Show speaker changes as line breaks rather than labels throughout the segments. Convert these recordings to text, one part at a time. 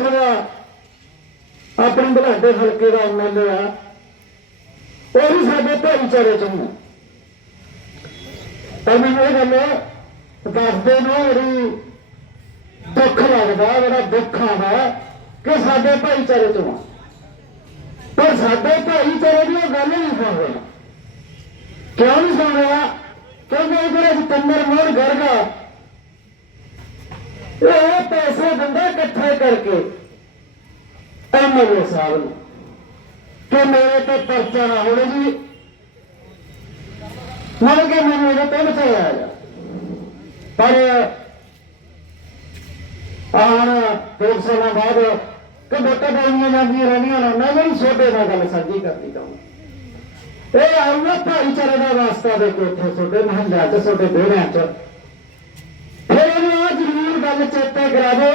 ਇੱਥੋਂ ਦਾ ਆਪਣੇ ਬਲਾਡੇ ਹਲਕੇ ਦਾ ਐਮਐਲਏ ਆ। ਉਹ ਵੀ ਸਾਡੇ ਭਾਈਚਾਰੇ ਚੋਂ ਹੈ ਪਰ ਮੈਨੂੰ ਇਹ ਗੱਲ ਦੱਸਦੇ ਨੇ ਬੜੀ ਦੁੱਖ ਲੱਗਦਾ ਬੜਾ ਦੁੱਖ ਆਉਂਦਾ ਕਿ ਸਾਡੇ ਭਾਈਚਾਰੇ ਚੋਂ ਆ। ਪਰ ਸਾਡੇ ਭਾਈਚਾਰੇ ਦੀ ਉਹ ਗੱਲ ਨਹੀਂ ਸੁਣ ਰਿਹਾ ਕਿਉਂ ਨਹੀਂ ਸੁਣ ਰਿਹਾ ਕਿਉਂਕਿ ਇਹ ਜਿਹੜਾ ਜਤਿੰਦਰ ਮੋਹਨ ਗਰਗਾ ਇਹ ਪੈਸੇ ਦਿੰਦਾ ਇਕੱਠੇ ਕਰਕੇ ਐਮਐਲਏ ਸਾਹਿਬ ਨੂੰ ਕਿ ਮੇਰੇ ਤੇ ਪਰਚਾ ਨਾ ਹੋਵੇ ਜੀ। ਮਰ ਕੇ ਮੈਨੂੰ ਇਹਦੇ ਤੇ ਬਚਾਇਆ ਪਰ ਆਣ ਦੋ ਸਾਲਾਂ ਬਾਅਦ ਕਿ ਵੋਟਾਂ ਪਾਈਆਂ ਜਾਂਦੀਆਂ ਰਹਿੰਦੀਆਂ ਨੇ। ਮੈਂ ਵੀ ਛੋਟੇ ਨਾਲ ਗੱਲ ਸਾਂਝੀ ਕਰਨੀ ਚਾਹੁੰਦਾ। ਇਹ ਆਉਣਾ ਭਾਈਚਾਰੇ ਦਾ ਵਾਸਤਾ ਦੇ ਕੇ ਇੱਥੇ ਤੁਹਾਡੇ ਮਹੱਲਿਆਂ 'ਚ ਛੋਟੇ ਵਿਹੜਿਆਂ 'ਚ। ਫਿਰ ਇਹਨੂੰ ਆ ਜ਼ਰੂਰ ਗੱਲ ਚੇਤੇ ਕਰਾ ਦਿਓ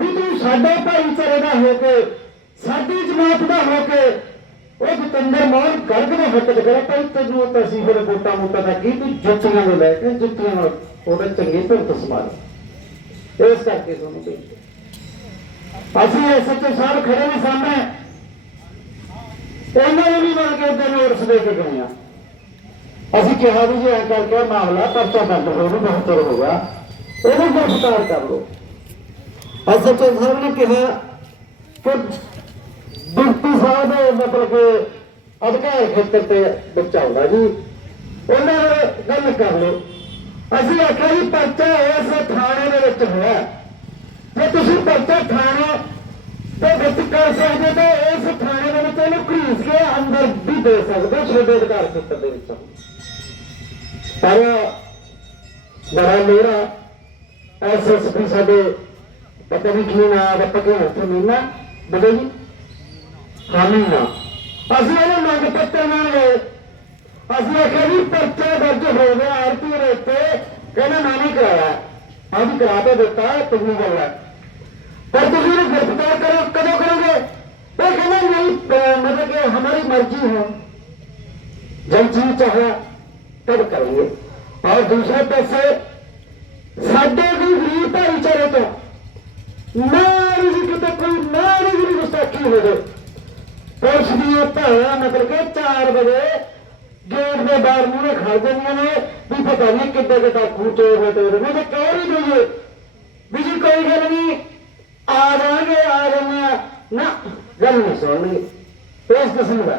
ਵੀ ਤੂੰ ਸਾਡੇ ਭਾਈਚਾਰੇ ਦਾ ਹੋ ਕੇ, ਸਾਡੀ ਜਮਾਤ ਦਾ ਹੋ ਕੇ, ਉਹ ਜਤਿੰਦਰ ਮਾਨ ਗਰਗ ਦੇ ਹੱਕ 'ਚ ਕਰੇ। ਭਾਈ ਤੈਨੂੰ ਤਾਂ ਅਸੀਂ ਫਿਰ ਵੋਟਾਂ ਮੋਟਾਂ ਦਾ ਕੀ ਤੂੰ ਜੁੱਤੀਆਂ ਨੂੰ ਲੈ ਕੇ, ਜੁੱਤੀਆਂ ਨਾਲ ਉਹਦੇ ਚੰਗੇ ਭਗਤ ਸਮਾਨ ਇਸ ਕਰਕੇ ਤੁਹਾਨੂੰ ਭੇਜਿਆ ਅਸੀਂ ਐਸਐਚਓ ਸਾਹਿਬ ਖੜੇ ਨੇ ਸਾਹਮਣੇ। ਉਹਨਾਂ ਨੂੰ ਵੀ ਮੰਨ ਕੇ ਉੱਤੇ ਨੋਟਿਸ ਦੇ ਕੇ ਗਏ ਆ। ਅਸੀਂ ਕਿਹਾ ਵੀ ਜੇ ਐ ਕਰਕੇ ਮਾਮਲਾ ਪਰਚਾ ਦਰਜ ਹੋ ਨੂੰ ਬਹੁਤ ਹੋ ਗਿਆ, ਉਹਨੂੰ ਗ੍ਰਿਫਤਾਰ ਕਰ ਲਓ। ਐਸਐਚਓ ਸਾਹਿਬ ਨੇ ਕਿਹਾ ਕਿ ਡਿਪਟੀ ਸਾਹਿਬ ਮਤਲਬ ਕਿ ਅਧਿਕਾਰ ਖੇਤਰ ਤੇ ਬੱਚਾ ਜੀ। ਉਹਨਾਂ ਨਾਲ ਗੱਲ ਕਰ ਲਓ। ਅਸੀਂ ਆਖਿਆ ਵੀ ਪਰਚਾ ਇਸ ਥਾਣੇ ਦੇ ਵਿੱਚ ਹੋਇਆ। ਜੇ ਤੁਸੀਂ ਪਰਚਾ ਥਾਣੇ ਦੇ ਵਿੱਚ ਕਰ ਸਕਦੇ ਤਾਂ ਇਸ ਥਾਣੇ ਦੇ ਵਿੱਚ ਇਹਨੂੰ ਘਰੀਸ ਕੇ ਅੰਦਰ ਵੀ ਦੇ ਸਕਦੇ ਛੋਟੇ ਅਧਿਕਾਰ ਖੇਤਰ ਦੇ ਵਿੱਚ। ਪਰ ਬੜਾ ਮੇਰਾ ਐਸਐਸਪੀ ਸਾਡੇ Pabibigyan na dapat yun. Pamina, bagay, kami na. ਅਸਲੇ ਮੰਗ ਪੱਤਰ ਨਾਲ ਗਏ ਅਸਲੇ ਕਹਿੰਦੀ ਪਰਚਾ ਦਰਜ ਹੋ ਗਿਆ ਆਰਤੀ ਦੇ ਉੱਤੇ। ਕਹਿੰਦਾ ਮੈਂ ਨਹੀਂ ਕਰਾਇਆ। ਆ ਵੀ ਕਰਾ ਤਾਂ ਦਿੱਤਾ ਤੁਸੀਂ ਬੋਲਣਾ ਪਰ ਤੁਸੀਂ ਨੂੰ ਗ੍ਰਿਫਤਾਰ ਕਰੋ ਕਦੋਂ ਕਰੋਗੇ? ਉਹ ਕਹਿੰਦਾ ਨਹੀਂ ਮਤਲਬ ਕਿ ਹਮਾਰੀ ਮਰਜ਼ੀ ਹੈ। ਜਦ ਜੀ ਚਾਹਿਆ ਤਦ ਕਰੀਏ ਔਰ ਦੂਸਰੇ ਪਾਸੇ ਸਾਡੇ ਵੀ ਗਰੀਬ ਭਾਈਚਾਰੇ ਤੋਂ ਨਾ ਵੀ ਕਿਤੇ ਕੋਈ ਨਾ ਵੀ ਗੁਸਤਾਖੀ ਹੋ ਪੁਲਿਸ ਦੀਆਂ ਇਹ ਮਤਲਬ ਕਿ 4 ਵਜੇ ਗੇਟ ਦੇ ਬਾਹਰ ਮੂਹਰੇ ਖੜ ਜਾਂਦੀਆਂ ਨੇ ਵੀ ਪਤਾ ਨਹੀਂ ਕਿੱਦਾਂ ਕਿੱਦਾਂ ਖੂਚੇ ਹੋਏ ਤੇ ਨੇ ਤੇ ਕਹਿ ਹੀ ਦਈਏ ਵੀ ਜੀ ਕੋਈ ਗੱਲ ਨਹੀਂ, ਆ ਜਾਣਗੇ ਆ ਜਾਂਦੇ ਆ ਨਾ, ਗੱਲ ਨਹੀਂ ਸੁਣਨੀ। ਇਸ ਕਿਸਮ ਦਾ